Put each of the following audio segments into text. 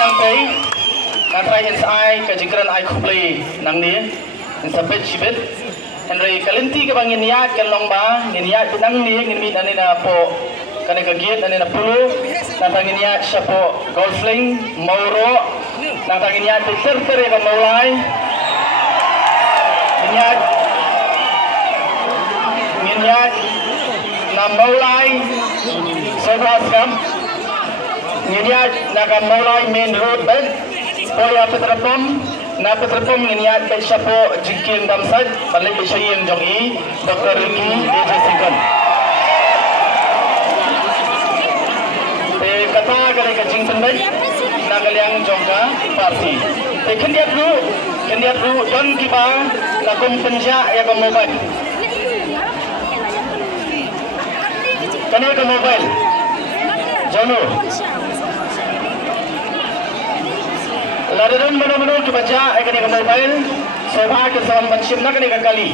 นางไปการไทยเห็นสายกับจิงกรันไอคุบเลยนางนี้เป็นสเปซชีวิตเห็นไรกลินที่กับบางเงียดกันลองบ้าเงียดเป็นนางนี้เงียมีอันนี้นะโปกันในกเกียรอันนี้นะพูลูนางทางเงียดเฉพาะกอล์ฟลิงมอโรนางทางเงียดเป็นเซอร์เฟอร์กับมอลายเงียดนำมอลายเซอร์ฟัสครับเงียดนักมอลายเมนโรดเบนพอยาเปตรพมนาเปตรพมเงียดเป็นเฉพาะจิกินดำสัดบรรลุวิชัยยังจงอีดรริกีเอเจสิกันkata kali kacing tendai nak kalian jongka parti. Kendiat dulu dan kita lakum penja ya ke mobile. Kena ke mobile. Jano. Ladaran mana-mana tu baca kena ke mobile. Sebab kesan macam nak kena ke kali.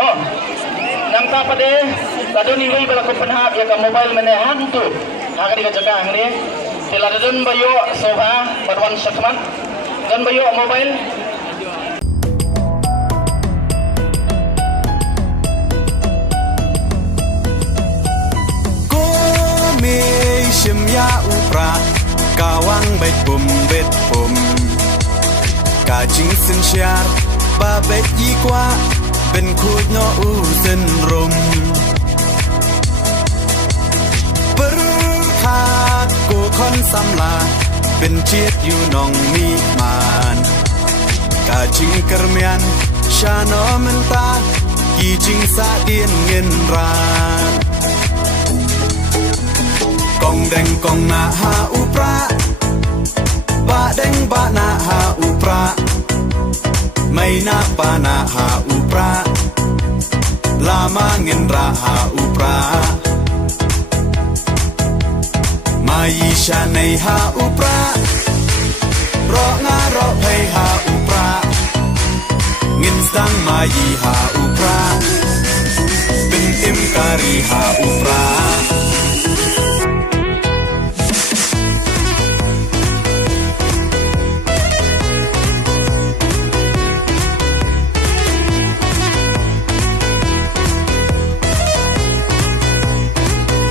Oh, nampak pada ladon ini balakum penhap ya ke mobile mana hantu. Akan dikajakan ini, teladan bayu sofa berwan syakman dan bayu mobile. Kome shemya upra kawang bet pum kajing sensyar babet yikwa ben kut no uzen rumกูคนสำลาเป็นเชียดอยู่นองมีมานกาจิงกระเมียนชาโนมันตากีจิงสาเดียนเงินรานกองแดงกองนาหาอุปราบะแดงบะนาหาอุปราไม่นาปานาหาอุปราลามาเงินราหาอุปรามายิชาในหาอุปรารองารอเพหาอุปราเงินสังมายีหาอุปราเป็นอิมการีหาอุปรา